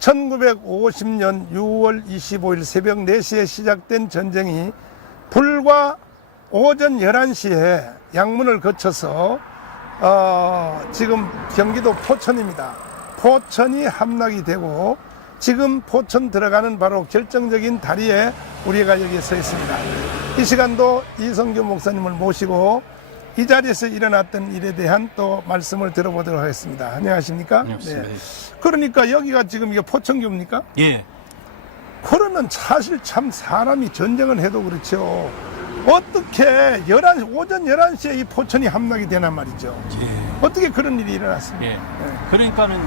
1950년 6월 25일 새벽 4시에 시작된 전쟁이 불과 오전 11시에 양문을 거쳐서 지금 경기도 포천입니다. 포천이 함락이 되고 지금 포천 들어가는 바로 결정적인 다리에 우리가 여기 서 있습니다. 이 시간도 이성규 목사님을 모시고 이 자리에서 일어났던 일에 대한 또 말씀을 들어보도록 하겠습니다. 안녕하십니까? 네. 그러니까 여기가 지금 이게 포천교입니까? 예. 그러면 사실 참 사람이 전쟁을 해도 그렇죠. 어떻게 오전 11시에 이 포천이 함락이 되나 말이죠. 예. 어떻게 그런 일이 일어났습니까? 예. 그러니까는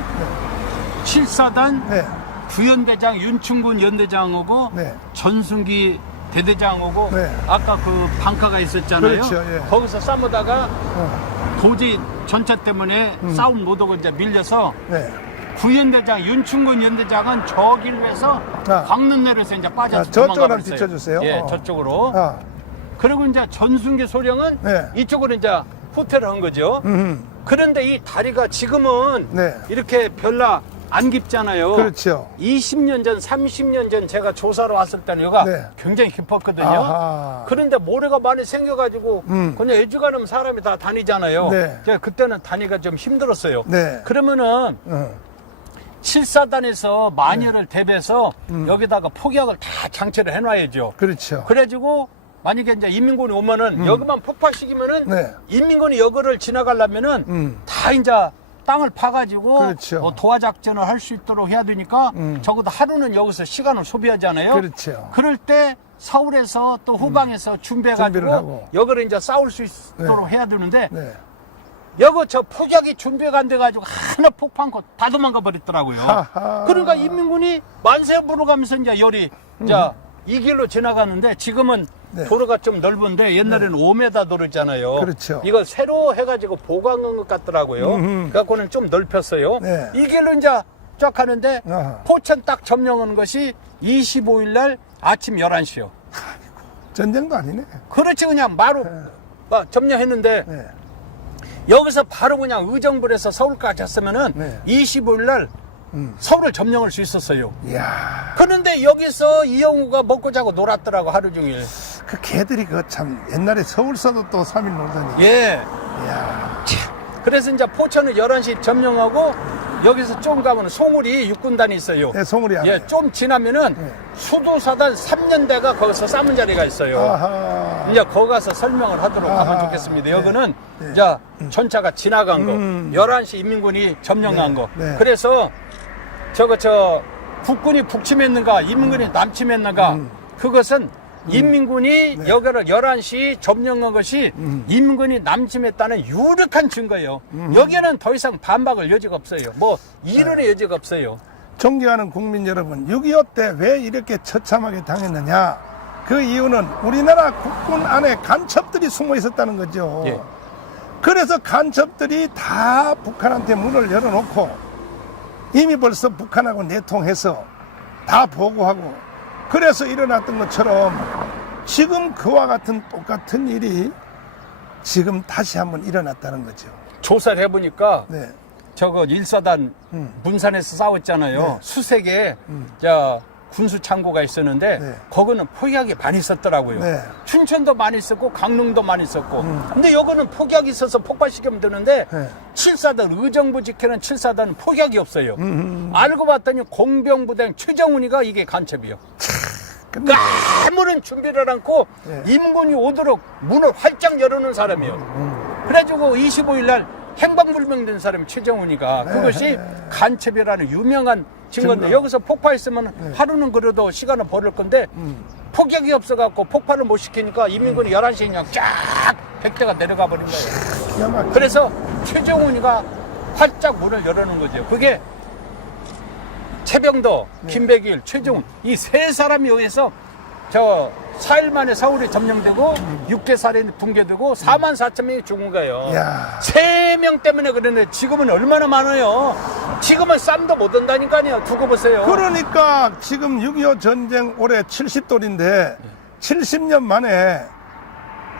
7사단 네. 부연대장 윤충군 연대장하고 네. 전순기 대대장하고 네. 아까 그 방카가 있었잖아요. 그렇죠, 예. 거기서 싸우다가 어, 도저히 전차 때문에 싸움 못하고 이제 밀려서 네. 부연대장 윤충군 연대장은 저 길로 해서 광릉내로서 이제 빠져서 저쪽으로 도망가 한번 버렸어요. 비춰주세요. 예, 저쪽으로. 아, 그리고 이제 전순기 소령은 네. 이쪽으로 이제 후퇴를 한 거죠. 그런데 이 다리가 지금은 네. 이렇게 별로 안 깊잖아요. 그렇죠. 20년 전, 30년 전 제가 조사로 왔을 때는 여기가 네. 굉장히 깊었거든요. 아하. 그런데 모래가 많이 생겨가지고 그냥 애주가는 사람이 다 다니잖아요. 네. 제가 그때는 다니기가 좀 힘들었어요. 네. 그러면은 7사단에서 마녀를 대비해서 여기다가 폭약을 다 장치를 해놔야죠. 그렇죠. 그래가지고 만약에 이제 인민군이 오면은 여기만 폭파시키면은 네. 인민군이 여기를 지나가려면은 다 이제 땅을 파가지고 그렇죠. 도하 작전을 할 수 있도록 해야 되니까 적어도 하루는 여기서 시간을 소비하잖아요. 그렇죠. 그럴 때 서울에서 또 후방에서 준비를 준비해가지고 하고. 여기를 이제 싸울 수 있도록 네. 해야 되는데 네. 여기 저 폭약이 준비가 안 돼가지고 하나 폭파하고 다 도망가 버렸더라고요. 하하. 그러니까 인민군이 만세 불어가면서 이제 열이 이제 이 길로 지나가는데 지금은 네. 도로가 좀 넓은데 옛날에는 5m 도로잖아요. 그렇죠. 이걸 새로 해가지고 보강한 것 같더라고요. 그래갖고는 좀 넓혔어요. 네. 이 길로 이제 쫙 하는데 아하. 포천 딱 점령한 것이 25일 날 아침 11시요. 전쟁도 아니네. 그렇지 그냥 바로 막 점령했는데 네. 여기서 바로 그냥 의정부에서 서울까지 했으면은 네. 25일 날 서울을 점령할 수 있었어요. 이야, 그런데 여기서 이영우가 먹고 자고 놀았더라고 하루 종일. 그 개들이 그 참 옛날에 서울서도 또 3일 놀더니. 예. 이야, 그래서 이제 포천을 11시 점령하고 여기서 좀 가면 송우리 육군단이 있어요. 네, 송우리 안에. 예, 좀 지나면은 네. 수도사단 3년대가 거기서 싸문 자리가 있어요. 아하. 이제 거기 가서 설명을 하도록 아하. 하면 좋겠습니다. 네. 여기는 네. 이제 전차가 지나간 거, 11시 인민군이 점령한 네. 거. 네. 그래서 국군이 북침했는가, 인민군이 남침했는가, 그것은 인민군이 네. 여기를 11시 점령한 것이 인민군이 남침했다는 유력한 증거예요. 여기에는 더 이상 반박을 여지가 없어요. 뭐 이론의 여지가 없어요. 존경하는 국민 여러분, 6.25 때 왜 이렇게 처참하게 당했느냐? 그 이유는 우리나라 국군 안에 간첩들이 숨어 있었다는 거죠. 예. 그래서 간첩들이 다 북한한테 문을 열어놓고 이미 벌써 북한하고 내통해서 다 보고하고 그래서 일어났던 것처럼 지금 그와 같은 똑같은 일이 지금 다시 한번 일어났다는 거죠. 조사를 해보니까 네. 저거 1사단 문산에서 싸웠잖아요. 네. 수색에 군수 창고가 있었는데 네. 거기는 폭약이 많이 있었더라고요. 네. 춘천도 많이 있었고 강릉도 많이 있었고 근데 여기는 폭약이 있어서 폭발시키면 되는데 네. 7사단 의정부 지켜는 7사단은 폭약이 없어요. 알고 봤더니 공병부대 최정훈이가 이게 간첩이요. 근데 아무런 준비를 않고 네. 인문이 오도록 문을 활짝 열어놓은 사람이에요. 그래가지고 25일 날 행방불명된 사람이 최정훈이가 그것이 간첩이라는 유명한 증거인데 증거. 여기서 폭파했으면 하루는 그래도 시간을 벌을 건데 폭격이 없어갖고 폭발을 못 시키니까 인민군이 11시에 그냥 쫙 백대가 내려가 버린 거예요. 기가 막히네. 그래서 최정훈이가 활짝 문을 열어놓은 거죠. 그게 최병도, 김백일, 최정훈 이 세 사람이 여기서 4일 만에 서울이 점령되고 6개 살인이 붕괴되고 4만 4천 명이 죽은 거예요. 이야. 3명 때문에 그랬는데 지금은 얼마나 많아요. 지금은 쌈도 못 온다니까요. 두고 보세요. 그러니까 지금 6.25 전쟁 올해 70돌인데 70년 만에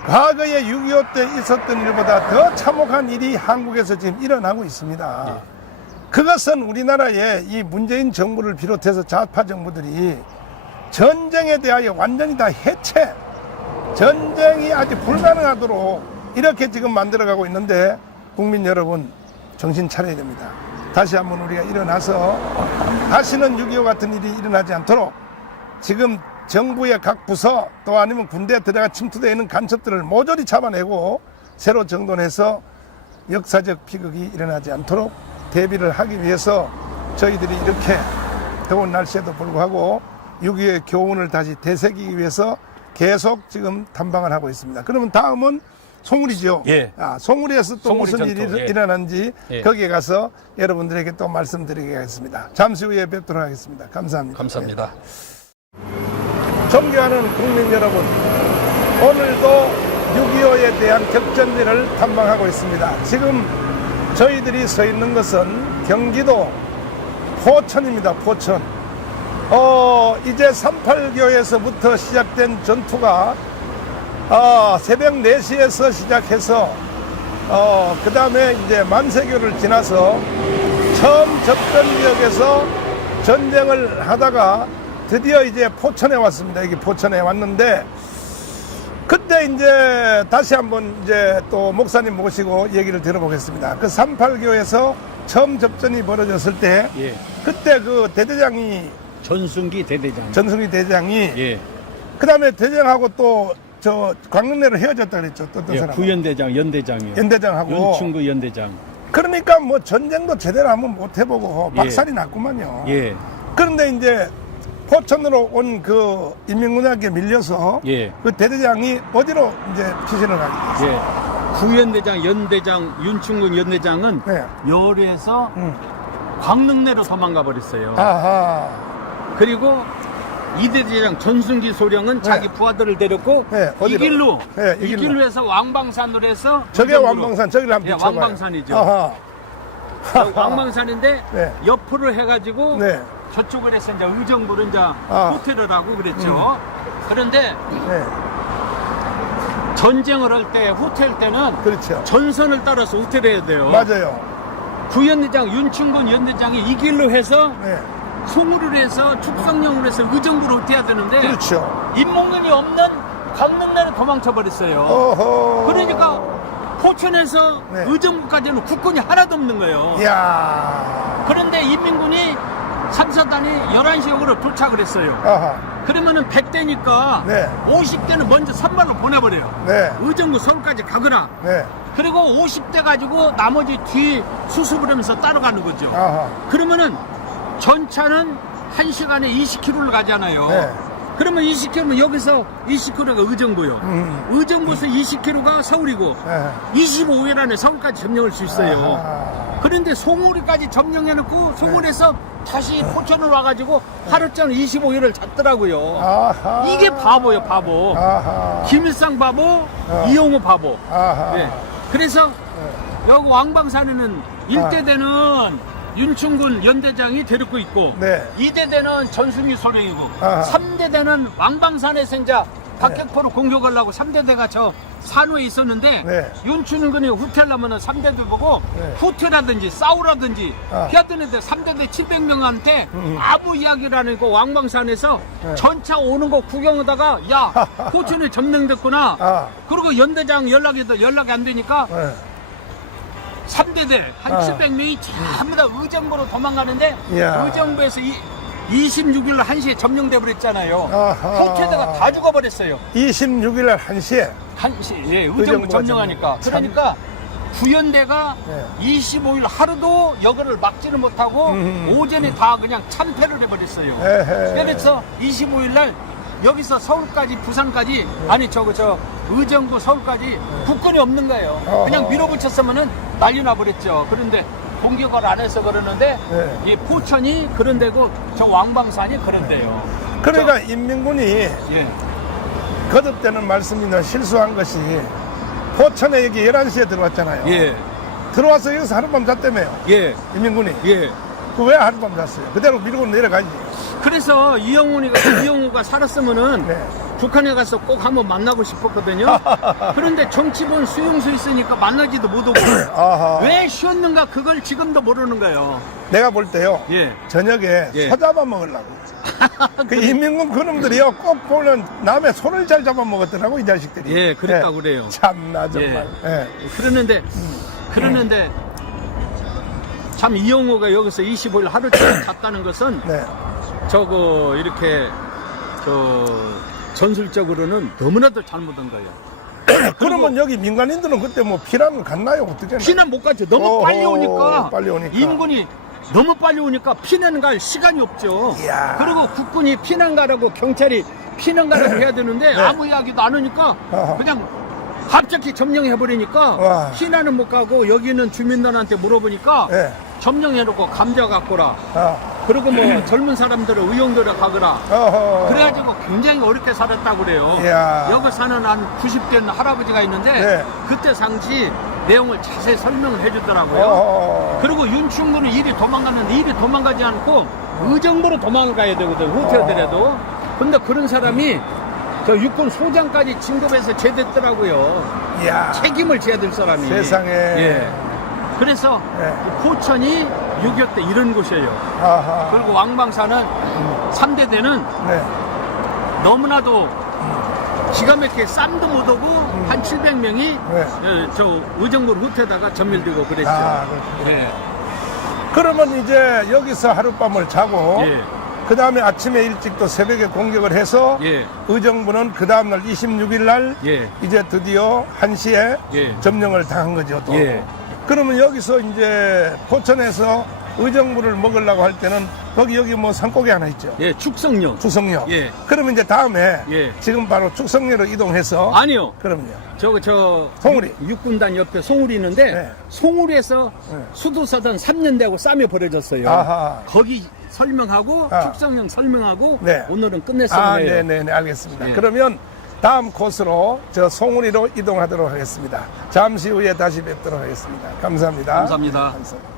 과거에 6.25 때 있었던 일보다 더 참혹한 일이 한국에서 지금 일어나고 있습니다. 그것은 우리나라의 이 문재인 정부를 비롯해서 좌파 정부들이 전쟁에 대하여 완전히 다 해체, 전쟁이 아주 불가능하도록 이렇게 지금 만들어가고 있는데 국민 여러분 정신 차려야 됩니다. 다시 한번 우리가 일어나서 다시는 6.25 같은 일이 일어나지 않도록 지금 정부의 각 부서 또 아니면 군대에 들어가 침투되어 있는 간첩들을 모조리 잡아내고 새로 정돈해서 역사적 비극이 일어나지 않도록 대비를 하기 위해서 저희들이 이렇게 더운 날씨에도 불구하고 6.25의 교훈을 다시 되새기기 위해서 계속 지금 탐방을 하고 있습니다. 그러면 다음은 송울이죠. 예. 송울에서 또 송울이 무슨 일이 전통, 예. 일어난지 예. 거기에 가서 여러분들에게 또 말씀드리겠습니다. 잠시 후에 뵙도록 하겠습니다. 감사합니다. 감사합니다. 존경하는 국민 여러분, 오늘도 6.25에 대한 격전지를 탐방하고 있습니다. 지금 저희들이 서 있는 것은 경기도 포천입니다. 포천. 이제 38교에서부터 시작된 전투가 새벽 4시에서 시작해서 그 다음에 이제 만세교를 지나서 처음 접전 지역에서 전쟁을 하다가 드디어 이제 포천에 왔습니다. 여기 포천에 왔는데 그때 이제 다시 한번 이제 또 목사님 모시고 얘기를 들어보겠습니다. 그 38교에서 처음 접전이 벌어졌을 때 예. 그때 그 대대장이 전순기 대대장. 전승희 대장이 예. 그 다음에 대장하고 또 저 광릉내로 헤어졌다 그랬죠. 또 어떤 예, 사람 구연대장, 연대장이요. 연대장하고 연충구 연대장. 그러니까 뭐 전쟁도 제대로 한번 못 해보고 예. 박살이 났구만요. 예. 그런데 이제 포천으로 온 그 인민군에게 밀려서 예. 그 대대장이 어디로 이제 피신을 가게 됐어요. 예. 구연대장, 연대장, 윤충군 연대장은 네. 열에서 광릉내로 도망가 버렸어요. 아하. 그리고 이대대장 전순기 소령은 자기 부하들을 데렸고 네, 이 어디로? 길로 네, 이 길로 해서 왕방산으로 해서 저게 의정부로. 왕방산, 저기를 한번 예, 비춰봐요. 왕방산이죠. 아하. 왕방산인데 네. 옆으로 해가지고 네. 저쪽을 해서 이제 의정부를 이제 아. 호텔을 하고 그랬죠. 그런데 네. 전쟁을 할 때 호텔 때는 그렇죠. 전선을 따라서 호텔을 해야 돼요. 맞아요. 구연대장 윤충군 연대장이 이 길로 해서 네. 송우를 해서 축성령으로 해서 의정부로 호퇴해야 되는데 그렇죠. 인목면이 없는 강릉내로 도망쳐 버렸어요. 어허. 그러니까 포천에서 네. 의정부까지는 국군이 하나도 없는 거예요. 이야. 그런데 인민군이 3사단이 11시역으로 도착을 했어요. 아하. 그러면은 100대니까 네. 50대는 먼저 선발로 보내버려요. 네. 의정부 서울까지 가거나. 네. 그리고 50대 가지고 나머지 뒤 수습을 하면서 따라가는 거죠. 아하. 그러면은 전차는 1시간에 20km를 가잖아요. 네. 그러면 20km면 여기서 20km가 의정부요. 의정부에서 20km가 서울이고 네. 25일 안에 서울까지 점령할 수 있어요. 아하. 그런데 송우리까지 점령해놓고 송우리에서 다시 포천으로 와가지고 하루짜리 25일을 잤더라고요. 아하. 이게 바보예요, 바보. 아하. 김일상 바보, 이용호 바보. 아하. 예. 그래서 여기 왕방산에는 1대대는 윤충군 연대장이 데리고 있고 네. 2대대는 전순기 소령이고 아하. 3대대는 왕방산에서 이제 박격포로 공격하려고 3대대가 저 산호에 있었는데 네. 윤충군이 후퇴하려면 3대대 보고 네. 후퇴라든지 싸우라든지 아. 피하더는데 3대대 700명한테 아부 이야기라는 거 왕방산에서 네. 전차 오는 거 구경하다가 야 포천에 점령됐구나. 아. 그리고 연대장 연락이 안 되니까 네. 3대대 한 아. 700명이 전부 다 의정부로 도망가는데 이야. 의정부에서 26일 날 1시에 점령돼 버렸잖아요. 아하. 호텔대가 다 죽어버렸어요. 26일 날 1시에 1시, 예, 의정부 의정부가 점령하니까. 참- 그러니까 구연대가 네. 25일 하루도 여기를 막지는 못하고 오전에 다 그냥 참패를 해버렸어요. 에헤. 그래서 25일 날 여기서 서울까지 부산까지 아니 저 의정부 서울까지 국권이 없는 거예요. 어허. 그냥 밀어붙였으면은 난리 나버렸죠. 그런데 공격을 안 해서 그러는데 네. 이 포천이 그런 데고 저 왕방산이 그런 데요. 그러니까 인민군이 예. 거듭되는 말씀이나 실수한 것이 포천에 여기 11시에 들어왔잖아요. 예. 들어와서 여기서 하룻밤 잤다며요. 예. 인민군이. 예. 그 왜 하룻밤 잤어요? 그대로 밀고 내려가지. 그래서 이용우가 살았으면은 네. 북한에 가서 꼭 한번 만나고 싶었거든요. 그런데 정치본 수용소 있으니까 만나지도 못하고 아하. 왜 쉬었는가 그걸 지금도 모르는 거예요. 내가 볼 때요. 예. 저녁에 예. 소 잡아먹으려고. 그 인민군 그놈들이요. 꼭 보면 남의 소를 잘 잡아먹었더라고, 이 자식들이. 예, 그랬다고 그래요. 참나, 정말. 예. 그러는데 참 이영호가 여기서 25일 하루치를 잤다는 것은 네. 저거 이렇게 전술적으로는 너무나도 잘못한 거예요. 그러면 여기 민간인들은 그때 뭐 피난 갔나요? 어떻게? 피난 못 갔죠. 너무 빨리 오니까. 빨리 오니까. 인군이 너무 빨리 오니까 피난 갈 시간이 없죠. 이야. 그리고 국군이 피난 가라고 경찰이 피난 가라고 해야 되는데 네. 아무 이야기도 안 하니까 어허. 그냥 갑자기 점령해버리니까 와. 피난은 못 가고 여기 있는 주민들한테 물어보니까 예. 점령해놓고 감자 갖고라. 아. 그리고 뭐 젊은 사람들은 의용들에 가거라. 어허. 그래가지고 굉장히 어렵게 살았다고 그래요. 이야. 여기 사는 한 90대 할아버지가 있는데 네. 그때 상시 내용을 자세히 설명을 해주더라고요. 어허. 그리고 윤충군은 이리 도망갔는데 이리 도망가지 않고 의정부로 도망가야 되거든, 후퇴하더라도. 근데 그런 사람이 저 육군 소장까지 진급해서 제대했더라고요. 이야. 책임을 져야 될 사람이. 세상에. 예. 그래서 네. 포천이 6.25 때 이런 곳이에요. 아하. 그리고 왕방사는 3대대는 네. 너무나도 기가 막히게 쌈도 못 오고 한 700명이 네. 저 의정부 후퇴다가 전멸되고 그랬죠. 아, 그렇군요. 예. 그러면 이제 여기서 하룻밤을 자고 예. 그 다음에 아침에 일찍 또 새벽에 공격을 해서 예. 의정부는 그 다음날 26일 날 예. 이제 드디어 1시에 예. 점령을 당한 거죠. 또. 예. 그러면 여기서 이제 포천에서 의정부를 먹으려고 할 때는 여기 뭐 산고개 하나 있죠. 예, 축성령. 축성역. 예. 그러면 이제 다음에 예. 지금 바로 축성리로 이동해서 아니요. 그럼요. 송우리. 육군단 옆에 송우리 있는데 네. 송우리에서 네. 수도사단 3년대하고 쌈에 버려졌어요. 아하. 거기 설명하고 아. 축성령 설명하고 네. 오늘은 끝냈습니다. 아, 네네네, 알겠습니다. 예. 그러면 다음 코스로 저 송우리로 이동하도록 하겠습니다. 잠시 후에 다시 뵙도록 하겠습니다. 감사합니다. 감사합니다. 감사합니다.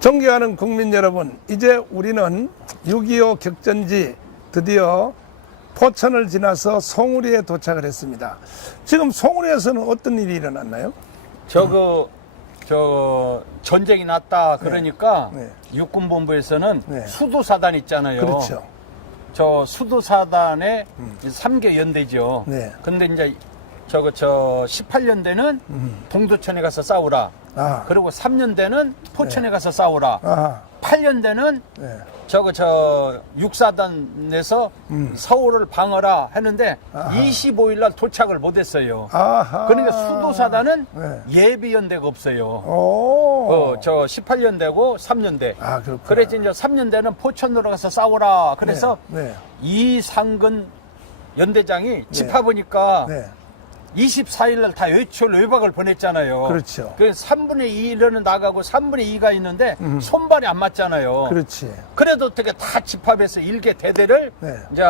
존경하는 국민 여러분, 이제 우리는 6.25 격전지 드디어 포천을 지나서 송우리에 도착을 했습니다. 지금 송우리에서는 어떤 일이 일어났나요? 전쟁이 났다 그러니까 네. 육군본부에서는 네. 수도사단 있잖아요. 그렇죠. 저 수도사단의 3개 연대죠. 네. 근데 이제 18년대는 동두천에 가서 싸우라. 아. 그리고 3년대는 포천에 가서 싸우라. 아하. 8년대는 네. 6사단에서 서울을 방어라 했는데 아하. 25일 날 도착을 못 했어요. 아하. 그러니까 수도사단은 네. 예비연대가 없어요. 오. 18년대고 3년대. 아, 그렇구나. 그래서 이제 3년대는 포천으로 가서 싸우라. 그래서 네. 이상근 연대장이 집합하니까 네. 24일 날 다 외박을 보냈잖아요. 그렇죠. 그래서 3분의 2는 나가고 3분의 2가 있는데 손발이 안 맞잖아요. 그렇지. 그래도 어떻게 다 집합해서 일개 대대를 네. 이제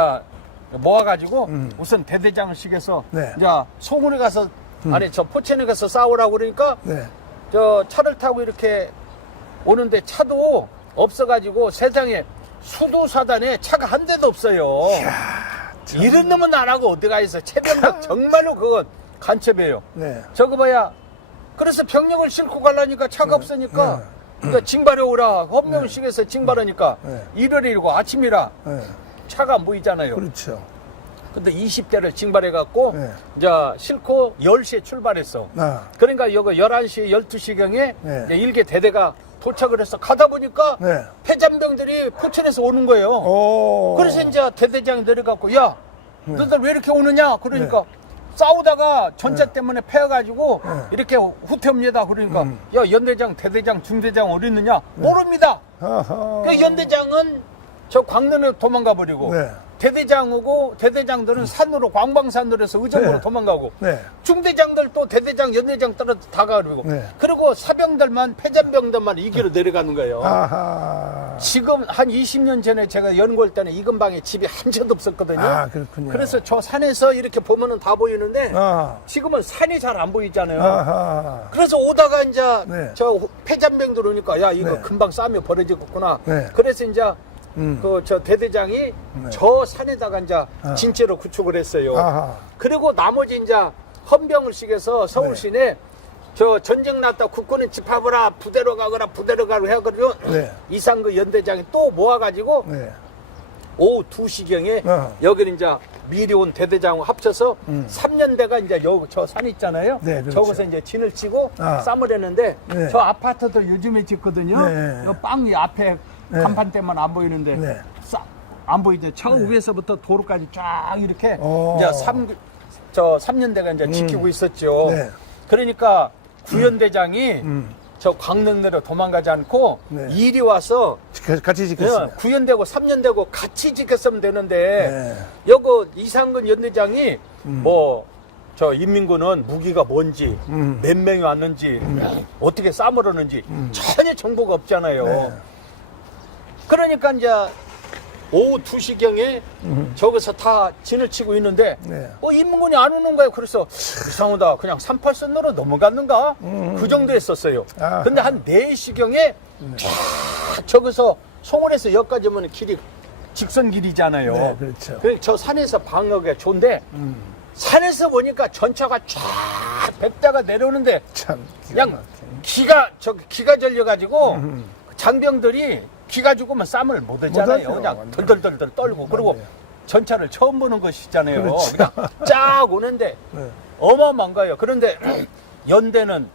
모아가지고 우선 대대장식에서 네. 이제 송우리 가서 아니 저 포천에 가서 싸우라고 그러니까 네. 저 차를 타고 이렇게 오는데 차도 없어가지고 세상에 수도사단에 차가 한 대도 없어요. 이런 놈은 안 하고 어디가 있어. 최병력 정말로 그건 간첩이에요. 네. 저거 봐야. 그래서 병력을 싣고 가려니까 차가 없으니까 그러니까 징발해 오라. 헌명식에서 징발하니까 네. 일요일이고 아침이라 네. 차가 안 보이잖아요. 그렇죠. 근데 20대를 징발해갖고 네. 이제 싣고 10시에 출발했어. 아. 그러니까 여기 11시, 12시경에 네. 이제 일개 대대가 도착을 해서 가다 보니까 네. 폐잔병들이 포천에서 오는 거예요. 오. 그래서 이제 대대장이 내려갖고 야 너들 왜 이렇게 오느냐 그러니까 싸우다가 전차 때문에 패여가지고 이렇게 후퇴합니다. 그러니까 야 연대장 대대장 중대장 어디 있느냐 모릅니다. 아하. 그 연대장은 저 광릉에 도망가 버리고 네. 대대장들은 산으로 광방산으로 해서 의정부로 네. 도망가고 네. 중대장들 또 대대장 연대장 떨어져 다 가버리고 네. 그리고 사병들만 폐잔병들만 이 길로 내려가는 거예요. 아하. 지금 한 20년 전에 제가 연구할 때는 이 근방에 집이 한 채도 없었거든요. 아, 그렇군요. 그래서 저 산에서 이렇게 보면은 다 보이는데 아. 지금은 산이 잘 안 보이잖아요. 아하. 그래서 오다가 이제 네. 저 폐잔병들 오니까 야 이거 네. 금방 싸면 버려지겠구나. 네. 그래서 이제 그 저 대대장이 네. 저 산에다가 이제 진짜로 구축을 했어요. 아하. 그리고 나머지 이제 헌병을 시켜서 서울 시내 저 전쟁 났다 국군은 집합하라 부대로 가거라 부대로 가라 해가지고 네. 이상그 연대장이 또 모아가지고 네. 오후 2시경에 어. 여기는 이제 미리 온 대대장하고 합쳐서 3년대가 이제 저 산 있잖아요. 네, 그렇죠. 저기서 이제 진을 치고 아. 쌈을 했는데 네. 저 아파트도 요즘에 짓거든요. 네. 요 빵이 앞에 네. 간판 때만 안 보이는데 네. 안 보이죠. 저 위에서부터 도로까지 쫙 이렇게 오. 이제 3년대가 이제 지키고 있었죠. 네. 그러니까 구현대장이 저 광릉내로 도망가지 않고 네. 이리 와서 같이 지켰습니다. 구현되고 3년되고 같이 지켰으면 되는데 네. 여거 이상근 연대장이 뭐 저 인민군은 무기가 뭔지 몇 명이 왔는지 어떻게 싸물었는지 전혀 정보가 없잖아요. 네. 그러니까 이제 오후 2시경에 저기서 다 진을 치고 있는데 네. 인민군이 안 오는 거예요. 그래서 이상하다. 그냥 38선로로 넘어갔는가? 그 정도 했었어요. 아하. 근데 한 4시경에 쫙 저기서 송원에서 여기까지 오면 길이 직선 길이잖아요. 네, 그렇죠. 저 산에서 방어가 좋은데 산에서 보니까 전차가 쫙 100대가 내려오는데 참 그냥 기가 절려가지고 장병들이 기가 죽으면 쌈을 못 하잖아요. 하죠. 그냥 완전. 덜덜덜덜 떨고 그리고 맞아요. 전차를 처음 보는 것이잖아요. 그렇죠. 그냥 쫙 오는데 네. 어마어마한 거예요. 그런데 연대는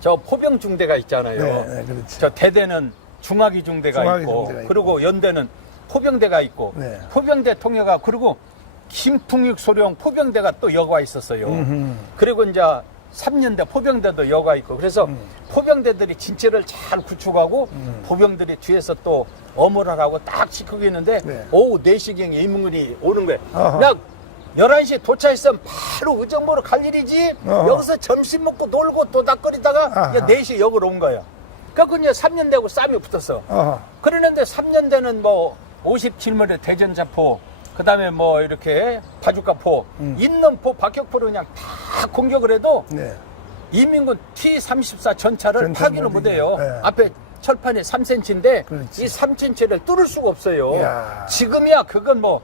저 포병 중대가 있잖아요. 네, 네, 그렇죠. 저 대대는 중화기 중대가 중화기 있고, 중대가 있고. 그리고 연대는 포병대가 있고, 네. 포병대 통역가 그리고 김풍육 소령 포병대가 또 여가 있었어요. 그리고 이제 3년대 포병대도 여가 있고, 그래서 포병대들이 진체를 잘 구축하고 포병들이 뒤에서 또 어무를 하고 딱 지키고 있는데 네. 오후 4시경에 인문군이 오는 거예요. 아하. 그냥 11시에 도착했으면 바로 의정부로 갈 일이지 어허. 여기서 점심 먹고 놀고 도닥거리다가 아하. 4시에 여기로 온 거예요. 그래서 이제 3년대하고 싸움이 붙었어. 아하. 그러는데 3년대는 뭐 57mm의 대전자포, 그 다음에 뭐 이렇게 바주카포, 인넘포, 박격포를 그냥 다 공격을 해도 네. 인민군 T-34 전차를 전차 파기를 못 못해요. 이겨요. 네. 앞에 철판이 3cm인데 그렇지. 이 3cm를 뚫을 수가 없어요. 이야. 지금이야 그건 뭐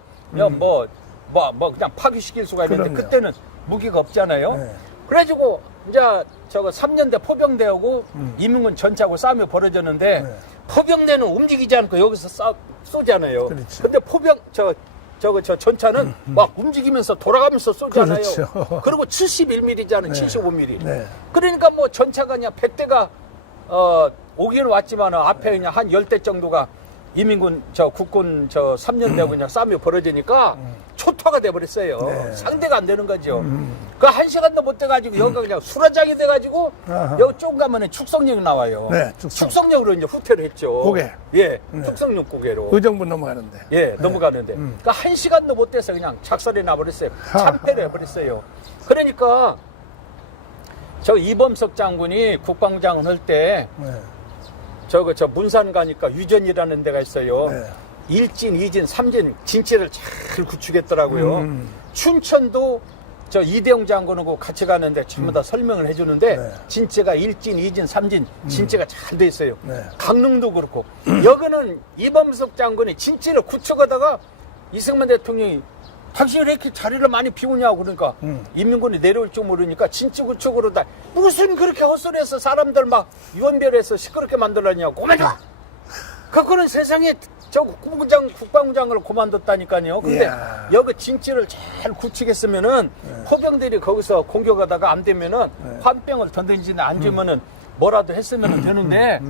그냥 파기시킬 수가 있는데 그럼요. 그때는 무기가 없잖아요. 네. 그래가지고 이제 저거 3년대 포병대하고 인민군 전차하고 싸움이 벌어졌는데 네. 포병대는 움직이지 않고 여기서 쏘잖아요. 그렇죠. 근데 저 전차는 막 움직이면서 돌아가면서 쏘잖아요. 그렇죠. 그리고 71mm잖아요. 네. 75mm. 네. 그러니까 뭐 전차가 그냥 100대가 오기는 왔지만 앞에 그냥 한 10대 정도가 이민군 국군 3년대하고 그냥 싸움이 벌어지니까 초토화가 돼버렸어요. 네. 상대가 안 되는 거죠. 그 1시간도 못 돼가지고 여기가 그냥 수라장이 돼가지고 아하. 여기 조금 가면은 축성역이 나와요. 네, 축성. 축성역으로 이제 후퇴를 했죠. 고개. 예, 네. 축성역 고개로. 의정부 넘어가는데. 예, 넘어가는데. 그러니까 1시간도 못 돼서 그냥 작살이 나버렸어요. 참패를 해버렸어요. 그러니까 저 이범석 장군이 국방장군 할 때 네. 저 문산 가니까 유전이라는 데가 있어요. 네. 1진, 2진, 3진 진체를 잘 구축했더라고요. 춘천도 저 이대용 장군하고 같이 가는데 전부 다 설명을 해주는데 네. 진체가 1진, 2진, 3진 진체가 잘 돼 있어요. 네. 강릉도 그렇고 여기는 이범석 장군이 진체를 구축하다가 이승만 대통령이 당신이 왜 이렇게 자리를 많이 비우냐고 그러니까 인민군이 내려올 줄 모르니까 진짜 구축으로 다 무슨 그렇게 헛소리해서 사람들 막 유언별해서 시끄럽게 만들었냐고 그만둬. 그거는 세상에 저 국방부장을 그만뒀다니까요. 근데 이야. 여기 진치를 잘 구축했으면은 포병들이 거기서 공격하다가 안 되면은 환병을 던든지 안 주면은 뭐라도 했으면 되는데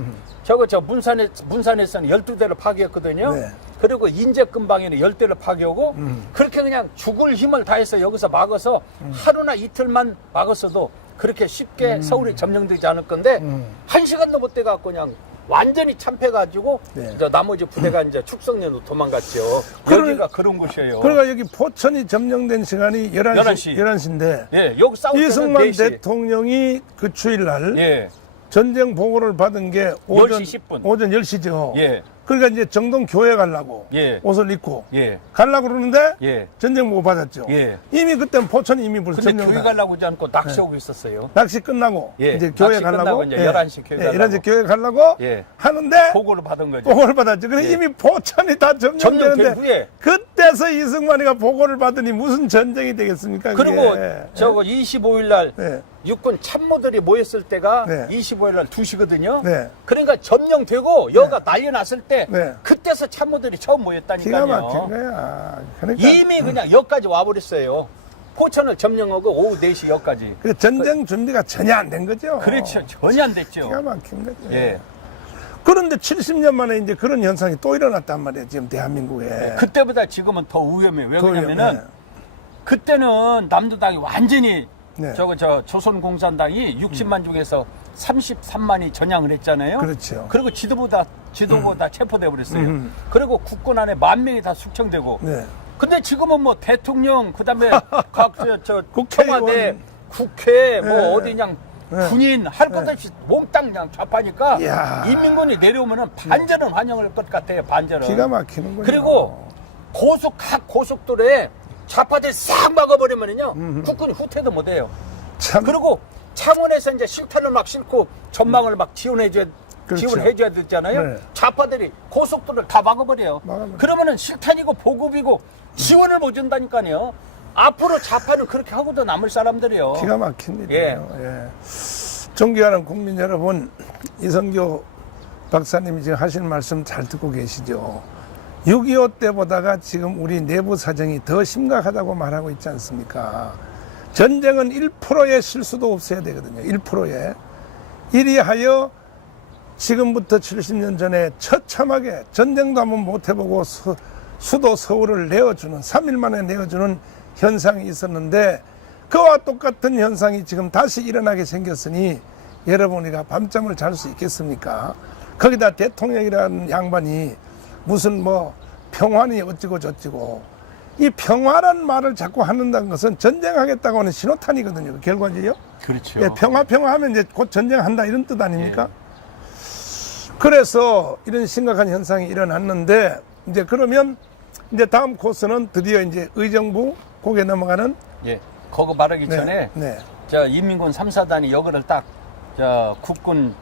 저 문산에서는 12대를 파괴했거든요. 네. 그리고 인제근방에는 10대를 파괴하고 그렇게 그냥 죽을 힘을 다해서 여기서 막아서 하루나 이틀만 막았어도 그렇게 쉽게 서울이 점령되지 않을 건데 1시간도 못 돼갖고 그냥 완전히 참패가지고 네. 이제 나머지 부대가 이제 축성리로 도망갔죠. 여기가 그런 곳이에요. 그러니까 여기 포천이 점령된 시간이 11시. 11시인데 예, 여기 싸울 때는 이승만 4시. 대통령이 그 추일날 예, 전쟁 보고를 받은 게 오전 10시 10분. 오전 10시죠. 예. 그러니까 이제 정동 교회 가려고 예. 옷을 입고 예. 가려고 그러는데 예. 전쟁 못 받았죠. 예. 이미 그때는 포천이 이미 벌써 근데 교회 점령. 가려고 하지 않고 낚시 오고 있었어요. 낚시 끝나고 예. 이제 교회 낚시 가려고 끝나고 이제 11시 교회 가려고. 11시 교회 가려고 예. 하는데 보고를 받은 거죠. 보고를 받았죠. 그래 예. 이미 포천이 다 점령되는데 점령된 후에. 그때서 이승만이가 보고를 받으니 무슨 전쟁이 되겠습니까? 그리고 그게. 저거 25일 날 네. 육군 참모들이 모였을 때가 네. 25일 날 2시거든요. 네. 그러니까 점령되고 여가 난리 났을 때 네. 그때서 참모들이 처음 기가 모였다니까요. 막힌 거야. 그러니까 이미 그냥 여기까지 와버렸어요. 포천을 점령하고 오후 4시 여기까지. 그 전쟁 준비가 전혀 안 된 거죠. 그렇죠. 전혀 안 됐죠. 기가 막힌 거죠. 예. 그런데 70년 만에 이제 그런 현상이 또 일어났단 말이에요. 지금 대한민국에. 그때보다 지금은 더 위험해요. 왜 더 그러냐면은 위험해. 그때는 남도당이 완전히 네. 저 조선공산당이 60만 중에서 33만이 전향을 했잖아요. 그렇죠. 그리고 지도부다 체포돼 버렸어요. 그리고 국군 안에 10,000명이 다 숙청되고. 네. 근데 지금은 뭐 대통령 그다음에 각 국회의원. 청와대, 국회 뭐 네. 어디 그냥 네. 군인 할 것 없이 몽땅 그냥 좌파니까 이야. 인민군이 내려오면은 반전은 환영할 것 같아요. 반전은. 기가 막히는군요. 그리고 각 고속도로에 좌파들 싹 막아버리면은요 국군이 후퇴도 못해요. 참. 그리고 창원에서 이제 실탄을 막 싣고 전망을 막 지원해줘야 그렇죠. 되잖아요. 네. 좌파들이 고속도로를 다 막아버려요. 막아버려. 그러면은 실탄이고 보급이고 지원을 못 준다니까요. 앞으로 좌파는 그렇게 하고도 남을 사람들이요. 기가 막힌 일이에요. 예. 존경하는 국민 여러분, 이성교 박사님이 지금 하신 말씀 잘 듣고 계시죠? 6.25 때보다가 지금 우리 내부 사정이 더 심각하다고 말하고 있지 않습니까? 전쟁은 1%의 실수도 없어야 되거든요. 1%에. 이리하여 지금부터 70년 전에 처참하게 전쟁도 한번 못 해보고 수도 서울을 내어주는 3일 만에 내어주는 현상이 있었는데 그와 똑같은 현상이 지금 다시 일어나게 생겼으니 여러분 우리가 밤잠을 잘 수 있겠습니까? 거기다 대통령이라는 양반이 무슨 뭐 평화니 어찌고 저찌고 이 평화란 말을 자꾸 하는다는 것은 전쟁하겠다고 하는 신호탄이거든요. 그 결과지요. 그렇죠. 예, 평화 하면 이제 곧 전쟁한다 이런 뜻 아닙니까? 그래서 이런 심각한 현상이 일어났는데 이제 그러면 이제 다음 코스는 드디어 이제 의정부 거기에 넘어가는 예. 그거 말하기 네, 전에 네. 저 인민군 3사단이 여기를 딱 저 국군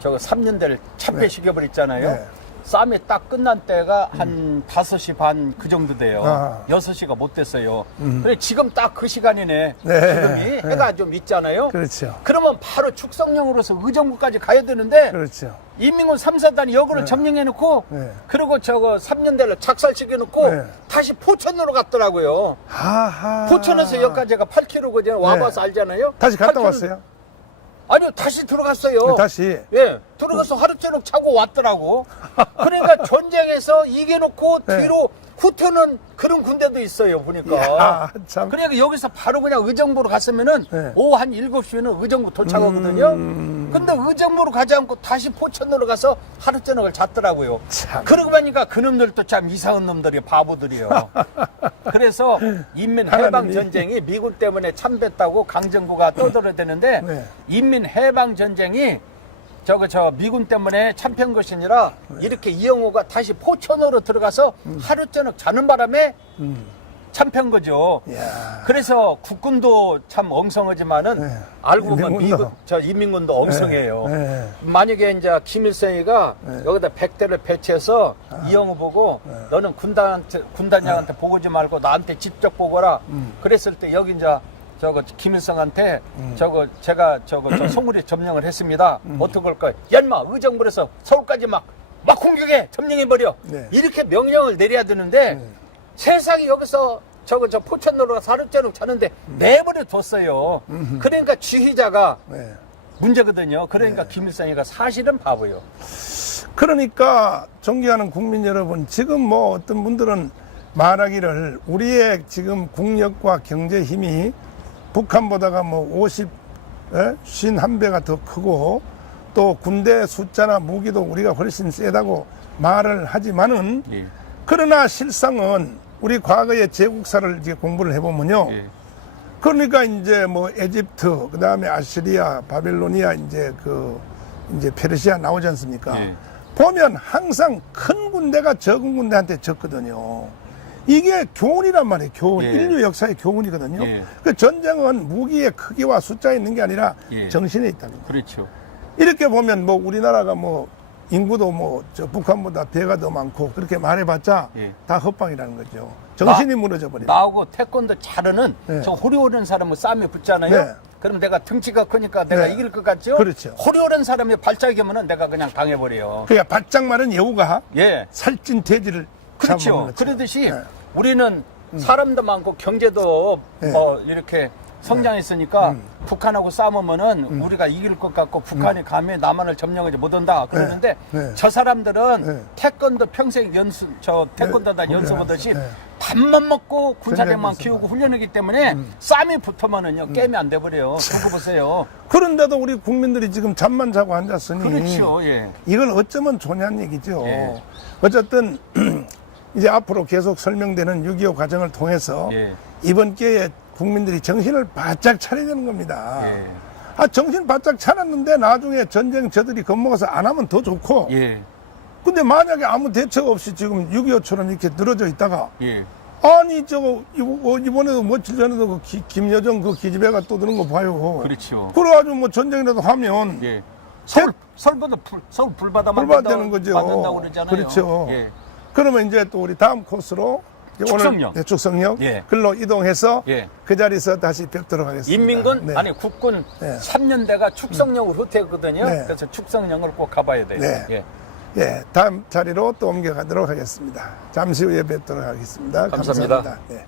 저거 3년대를 참패시켜버렸잖아요. 네. 싸움이 딱 끝난 때가 한 5시 반 그 정도 돼요. 아. 6시가 못 됐어요. 근데 지금 딱 그 시간이네. 네. 지금이 해가 좀 있잖아요. 그렇죠. 그러면 바로 축성령으로서 의정부까지 가야 되는데 그렇죠. 인민군 3사단이 여기를 점령해놓고 네. 그리고 저거 3년대를 작살시켜놓고 네. 다시 포천으로 갔더라고요. 하하. 포천에서 여기까지가 8km거든요. 와봐서 알잖아요. 다시 갔다 8km. 왔어요? 아니요, 다시 들어갔어요. 다시. 예, 들어가서 하루 저녁 자고 왔더라고. 그러니까 전쟁에서 이겨놓고 네. 뒤로 후퇴는 그런 군대도 있어요, 보니까. 아, 참. 그러니까 여기서 바로 그냥 의정부로 갔으면은 네. 오후 한 7시에는 의정부 도착하거든요. 근데 의정부로 가지 않고 다시 포천으로 가서 하루 저녁을 잤더라고요. 참. 그러고 보니까 그놈들도 참 이상한 놈들이 바보들이요. 그래서 인민해방전쟁이 미군 때문에 참됐다고 강정구가 떠들어대는데 네. 인민해방전쟁이 저 미군 때문에 참패한 것이 아니라 이렇게 이영호가 다시 포천으로 들어가서 하루 저녁 자는 바람에 참패한 거죠. 이야. 그래서 국군도 참 엉성하지만은 네. 알고 보면 인민군도. 인민군도 엉성해요. 네. 만약에 이제 김일성이가 여기다 100대를 배치해서 이영호 보고 너는 군단장한테 보고지 말고 나한테 직접 보거라. 그랬을 때 여기 이제 저거 김일성한테 제가 저 송울이 점령을 했습니다. 어떻게 할까요? 얀마 의정부에서 서울까지 막 공격해 점령해버려. 네. 이렇게 명령을 내려야 되는데 세상이 여기서 저 포천로로 가서 하루 저녁 자는데 내버려 뒀어요. 그러니까 지휘자가 네. 문제거든요. 그러니까 김일성이가 사실은 바보요. 그러니까 존경하는 국민 여러분, 지금 뭐 어떤 분들은 말하기를 우리의 지금 국력과 경제 힘이 북한보다가 뭐 51배가 더 크고 또 군대 숫자나 무기도 우리가 훨씬 세다고 말을 하지만은 예. 그러나 실상은 우리 과거의 제국사를 이제 공부를 해보면요. 예. 그러니까 이제 뭐 에집트, 그 다음에 아시리아, 바빌로니아, 이제 페르시아 나오지 않습니까? 예. 보면 항상 큰 군대가 적은 군대한테 졌거든요. 이게 교훈이란 말이에요. 교훈. 예. 인류 역사의 교훈이거든요. 예. 그 전쟁은 무기의 크기와 숫자에 있는 게 아니라 예. 정신에 있다는 거예요. 그렇죠. 이렇게 보면 뭐 우리나라가 뭐 인구도 뭐 저 북한보다 배가 더 많고 그렇게 말해봤자 예. 다 헛방이라는 거죠. 정신이 무너져 버립니다. 나하고 태권도 잘하는 네. 저 호리 오른 사람은 싸움에 붙잖아요. 네. 그럼 내가 등치가 크니까 내가 네. 이길 것 같죠? 그렇죠. 호리 오른 사람이 발작이면은 내가 그냥 당해버려요. 그러니까 바짝 마른 여우가 예. 살찐 돼지를 그렇죠. 잡아먹는 것처럼. 그러듯이 네. 우리는 사람도 많고 경제도 네. 뭐 이렇게 성장했으니까 북한하고 싸우면은 우리가 이길 것 같고 북한이 감히 남한을 점령하지 못한다 그러는데 네. 네. 저 사람들은 네. 태권도 평생 태권도단 연습하듯이 네. 밥만 먹고 군사력만 전략 키우고 훈련하기 때문에 싸움이 붙으면은요 게임이 안 돼버려요. 그거 보세요. 그런데도 우리 국민들이 지금 잠만 자고 앉았으니 그렇죠. 예. 이걸 어쩌면 좋냐는 얘기죠. 예. 어쨌든 이제 앞으로 계속 설명되는 6.25 과정을 통해서 예. 이번 기회에 국민들이 정신을 바짝 차려야 되는 겁니다. 예. 아, 정신 바짝 차렸는데 나중에 전쟁 저들이 겁먹어서 안 하면 더 좋고. 예. 근데 만약에 아무 대책 없이 지금 6.25처럼 이렇게 늘어져 있다가 예. 아니 저거 이번에도 며칠 전에도 그 김여정 그 기집애가 또 드는 거 봐요. 그렇죠. 그래가지고 뭐 전쟁이라도 하면 예. 대- 서울보다 서울 불바다만 불바다는 거죠. 받는다고 그러잖아요. 그렇죠. 예. 그러면 이제 또 우리 다음 코스로 이제 축성역. 오늘 축성역 예. 글로 이동해서 예. 그 자리에서 다시 뵙도록 하겠습니다. 인민군 네. 아니 국군 네. 3년대가 축성역을 후퇴했거든요. 네. 그래서 축성역을 꼭 가봐야 돼요. 네. 예. 예, 다음 자리로 또 옮겨가도록 하겠습니다. 잠시 후에 뵙도록 하겠습니다. 감사합니다. 감사합니다. 네.